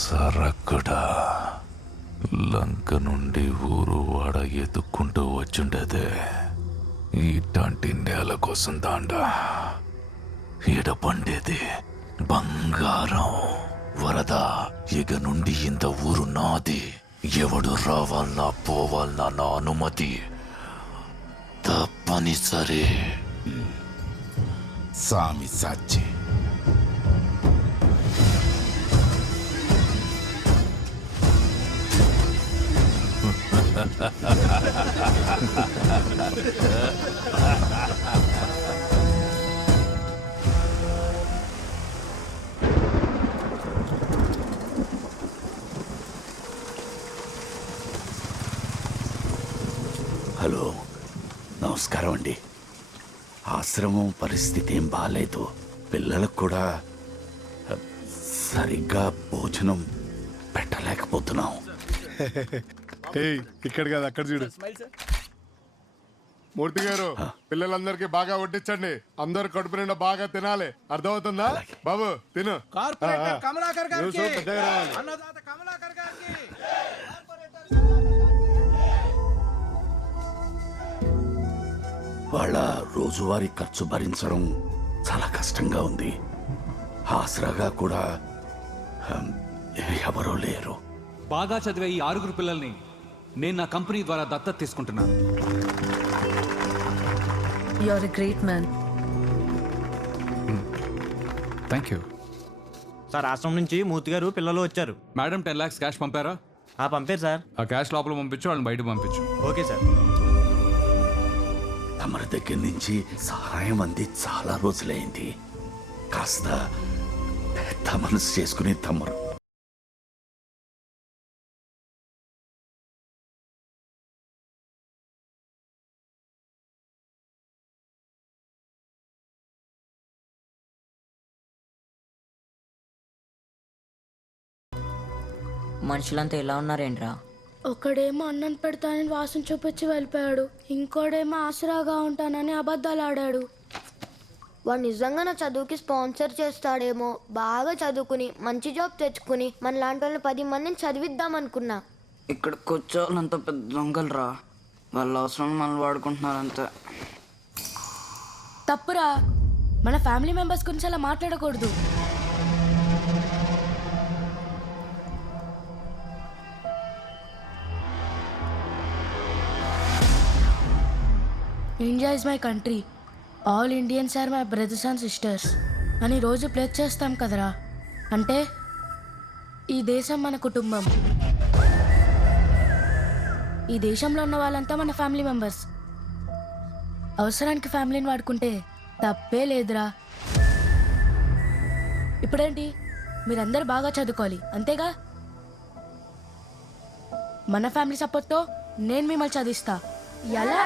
సరక్కుడా లంక నుండి ఊరు వాడ ఎత్తుక్కుంటూ వచ్చుండదే ఇట్లాంటి నేల కోసం దాండా ఈడ పండేది బంగారం వరద. ఇక నుండి ఇంత ఊరు నాది. ఎవడు రావాలన్నా పోవాలన్నా నా అనుమతి తప్పనిసరి. సామి సాచి హలో, నమస్కారం అండి. ఆశ్రమం పరిస్థితి ఏం బాగాలేదు. పిల్లలకు కూడా సరిగ్గా భోజనం పెట్టలేకపోతున్నాం. ఇక్కడ కాదు, అక్కడ చూడు. మూర్తి గారు, పిల్లలందరికీ బాగా వడ్డించండి. అందరు కడుపు నిండా బాగా తినాలి. అర్థమవుతుందా బాబు? తిను. వాళ్ళ రోజువారీ ఖర్చు భరించడం చాలా కష్టంగా ఉంది. ఆసరాగా కూడా ఎవరూ లేరు. బాగా చదివే ఈ 6 పిల్లల్ని నేను నా కంపెనీ ద్వారా దత్తత తీసుకుంటున్నాను. You are a great man. Thank you sir. ఆశ్రమం నుంచి మూర్తి గారు పిల్లలు వచ్చారు. మేడం 10 lakhs క్యాష్ పంపారా? పంపారు సార్. ఆ క్యాష్ లోపల పంపించు, వాళ్ళని బయట పంపించు. Okay sir. తమరి దగ్గర నుంచి సహాయం అంది చాలా రోజులైంది. కాస్త పెద్ద మనసు చేసుకుని తమరు మనుషులంతా ఎలా ఉన్నారేంట్రా? ఒకడేమో అన్నం పెడతానని వాసన చూపించి వెళ్ళిపోయాడు, ఇంకోడేమో ఆసరాగా ఉంటానని అబద్ధాలు ఆడాడు. వాడు నిజంగా నా చదువుకి స్పాన్సర్ చేస్తాడేమో. బాగా చదువుకుని మంచి జాబ్ తెచ్చుకుని మన లాంటి వాళ్ళని 10 మందిని చదివిద్దాం అనుకున్నా. ఇక్కడికి వచ్చేవాళ్ళంతా పెద్ద దొంగలు రా. వాళ్ళ అవసరం మనల్ని వాడుకుంటున్నారంతే. తప్పురా, మన ఫ్యామిలీ మెంబర్స్ గురించి అలా మాట్లాడకూడదు. India is my country, all Indians are my brothers and sisters అని రోజు ప్లేస్ చేస్తాం కదరా. అంటే ఈ దేశం మన కుటుంబం. ఈ దేశంలో ఉన్న వాళ్ళంతా మన ఫ్యామిలీ మెంబర్స్. అవసరానికి ఫ్యామిలీని వాడుకుంటే తప్పే లేదురా. ఇప్పుడేంటి, మీరందరూ బాగా చదువుకోవాలి అంతేగా? మన ఫ్యామిలీ సపోర్ట్తో నేను మిమ్మల్ని చదివిస్తా. ఎలా?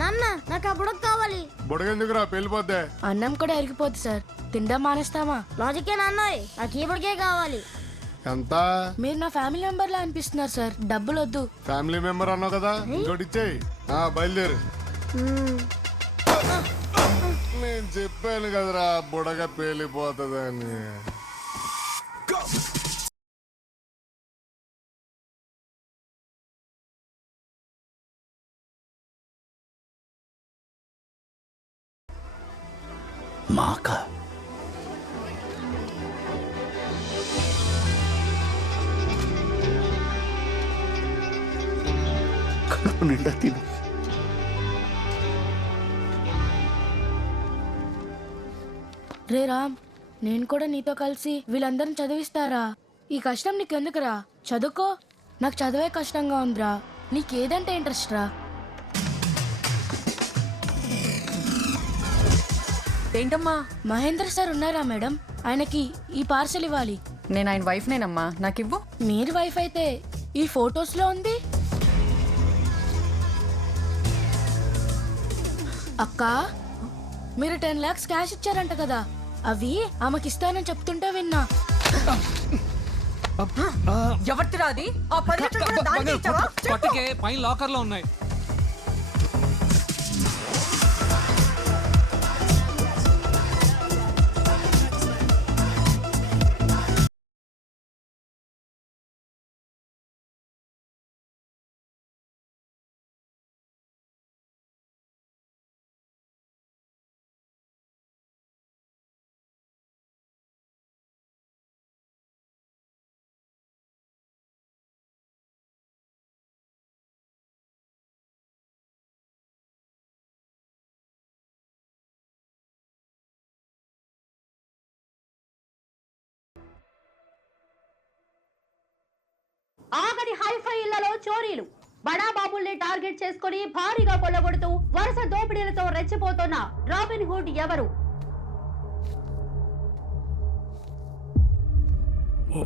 నాన్న, నాకు ఆ బుడగ కావాలి. బుడగెందుకురా, పెళ్ళిపోద్దే. అన్నం కూడా ఎరిగిపోద్ది సార్, తినడం మానేస్తామా? లాజికే నాన్న, నాకు ఈ బుడగే కావాలి. ఎంత? మీరు నా ఫ్యామిలీ మెంబర్ లా అనిపిస్తున్నారు సార్. డబ్బులు వద్దు. ఫ్యామిలీ మెంబర్ అన్నావు కదా, ఇంకోటి ఇచ్చేయి. బయలుదేరు. నేను చెప్పాను కదరా బుడగ పేలిపోతుందని. మాక కడుపు నిండా తిను. రే రామ్, నేను కూడా నీతో కలిసి వీళ్ళందరిని చదివిస్తారా? ఈ కష్టం నీకెందుకురా? చదువుకో. నాకు చదివే కష్టంగా ఉందిరా. నీకేదంటే ఇంట్రెస్ట్ రా? ఏంటమ్మా? మహేంద్ర సార్ ఉన్నారా మేడం? ఆయనకి ఈ పార్సల్ ఇవ్వాలి. నేను ఆయన వైఫ్ నేనమ్మా, నాకివ్వు. మీరు వైఫ్ అయితే ఈ ఫొటోస్ లో ఉంది. అక్క, మీరు 10 lakhs క్యాష్ ఇచ్చారంట కదా, అవి ఆమెకి ఇస్తానని చెప్తుంటే విన్నా. ఎవరిది రాది? ఆ 10 లక్షలు కూడా దానికి ఇచ్చావా? పట్టుకే పైన లాకర్ లో ఉన్నాయి. ఆగని హైఫై ఇళ్లలో చోరీలు, బడా బాబుల్ని టార్గెట్ చేసుకుని భారీగా కొల్లగొడుతూ వరుస దోపిడీలతో రెచ్చిపోతున్న రాబిన్ హుడ్ ఎవరు?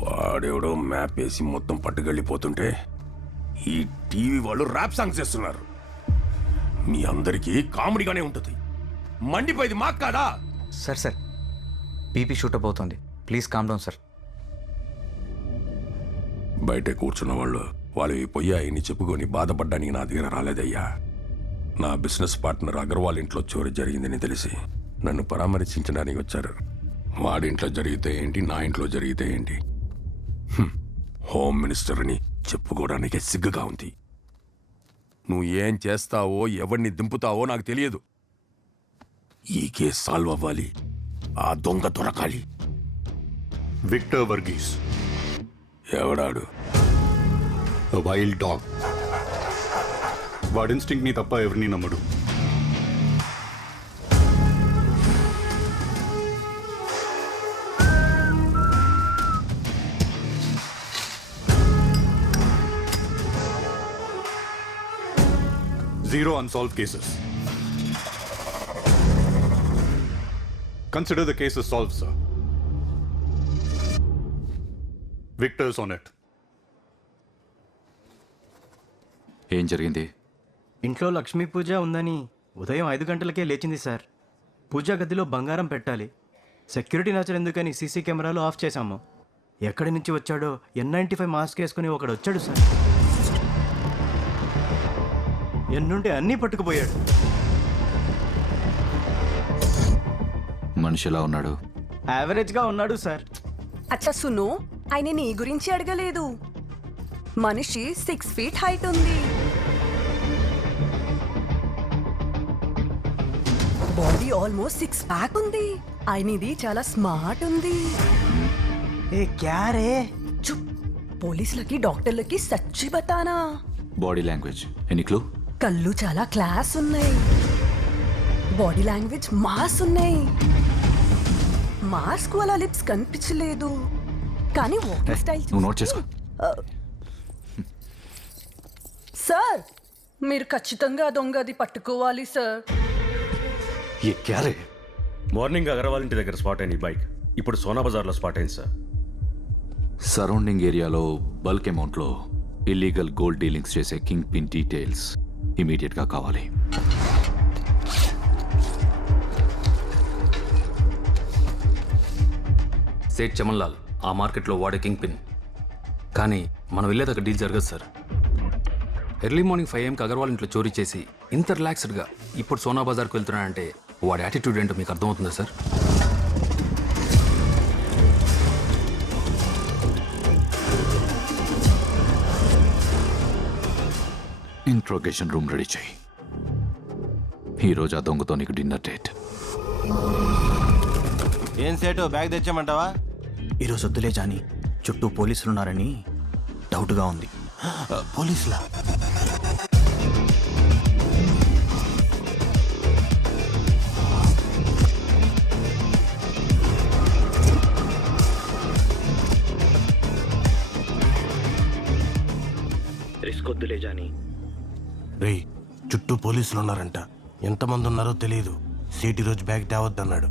వాడెవడో మ్యాప్ వేసి మొత్తం పట్టుకెళ్ళిపోతుంటే ఈ టీవీ వాళ్ళు ర్యాప్ సాంగ్స్ చేస్తున్నారు. మీ అందరికీ కామెడీగానే ఉంటుంది. మండిపోయింది మాకు కాదా? సార్ బీపీ షూటప్ అవుతుంది, ప్లీజ్ కామ్ డౌన్ సార్. బయటే కూర్చున్న వాళ్ళు పోయాయని చెప్పుకొని బాధపడ్డానికి నా దగ్గర రాలేదయ్యా. నా బిజినెస్ పార్ట్నర్ అగర్వాల్ ఇంట్లో చోరీ జరిగిందని తెలిసి నన్ను పరామర్శించడానికి వచ్చారు. వాడింట్లో జరిగితే ఏంటి, నా ఇంట్లో జరిగితే ఏంటి? హోమ్ మినిస్టర్ అని చెప్పుకోవడానికి సిగ్గుగా ఉంది. నువ్వు ఏం చేస్తావో, ఎవరిని దింపుతావో నాకు తెలియదు. ఈ కేసు సాల్వ్ అవ్వాలి, ఆ దొంగ దొరకాలి. విక్టర్ వర్గీస్. ఎవడాడు? Wild dog. వాడి ఇన్స్టింక్ట్ ని తప్ప ఎవరిని నమ్మడు. Zero unsolved cases. Consider the case as solved, sir. Victor's on it. ఏం జరిగింది? ఇంట్లో లక్ష్మీ పూజ ఉందని ఉదయం 5 గంటలకే లేచింది సార్. పూజా గదిలో బంగారం పెట్టాలి. సెక్యూరిటీ నచ్చరు ఎందుకని సీసీ కెమెరాలు ఆఫ్ చేశాము. ఎక్కడి నుంచి వచ్చాడో N95 మాస్క్ వేసుకుని ఒకడు వచ్చాడు సార్. ఎన్నుంటే అన్నీ పట్టుకుపోయాడు. మనిషి ఎలా ఉన్నాడు? యావరేజ్గా ఉన్నాడు సార్. అచ్చా సును, ఆయన నీ గురించి అడగలేదు. మనిషి 6 feet హైట్ ఉంది. బాడీ ఆల్మోస్ట్ 6 pack ఉంది. ఆయనది చాలా స్మార్ట్ ఉంది. ఏ క్యారే? చుప్, పోలీసులకి డాక్టర్లకి సచ్చి బతానా. Body language any clue? కళ్ళు చాలా క్లాస్ ఉన్నాయి. బాడీ లాంగ్వేజ్ మాస్ ఉన్నాయి. మాస్క్ వాళ్ళ లిప్స్ కనిపించలేదు, కానీ వాకింగ్ స్టైల్ నువ్వు నోట్ చేసుకో. సార్, మీరు ఖచ్చితంగా దొంగది పట్టుకోవాలి సార్. ఏ క్యారే? మార్నింగ్ అగర్వాల్ ఇంటి దగ్గర స్పాట్ అయింది బైక్. ఇప్పుడు సోనా బజార్లో స్పాట్ అయింది సార్. సరౌండింగ్ ఏరియాలో బల్క్ అమౌంట్లో ఇల్లీగల్ గోల్డ్ డీలింగ్స్ చేసే కింగ్ పిన్ డీటెయిల్స్ ఇమీడియట్గా కావాలి. సేట్ చమన్లాల్ ఆ మార్కెట్లో వాడే కింగ్ పిన్. కానీ మనం వెళ్ళేదాకా డీల్ జరగదు sir. Early morning 5 AM Agarwal ఇంట్లో చోరీ చేసి ఇంత రిలాక్స్డ్గా ఇప్పుడు సోనా బజార్కి వెళ్తున్నాడంటే వాడి యాటిట్యూడ్ ఏంటో మీకు అర్థమవుతుందా సార్? ఇంట్రోగేషన్ రూమ్ రెడీ చేయి. ఈరోజు ఆ దొంగతో నీకు డిన్నర్ డేట్. ఏం సేటు బ్యాగ్ తెచ్చామంటావా? ఈరోజు వద్దులే జాని, చుట్టూ పోలీసులు ఉన్నారని డౌట్గా ఉంది. పోలీసులా? రిస్క్ వద్దులే జాని. రేయ్, చుట్టూ పోలీసులు ఉన్నారంట. ఎంతమంది ఉన్నారో తెలియదు. సేటి రోజు బ్యాగ్ తేవద్దన్నాడు.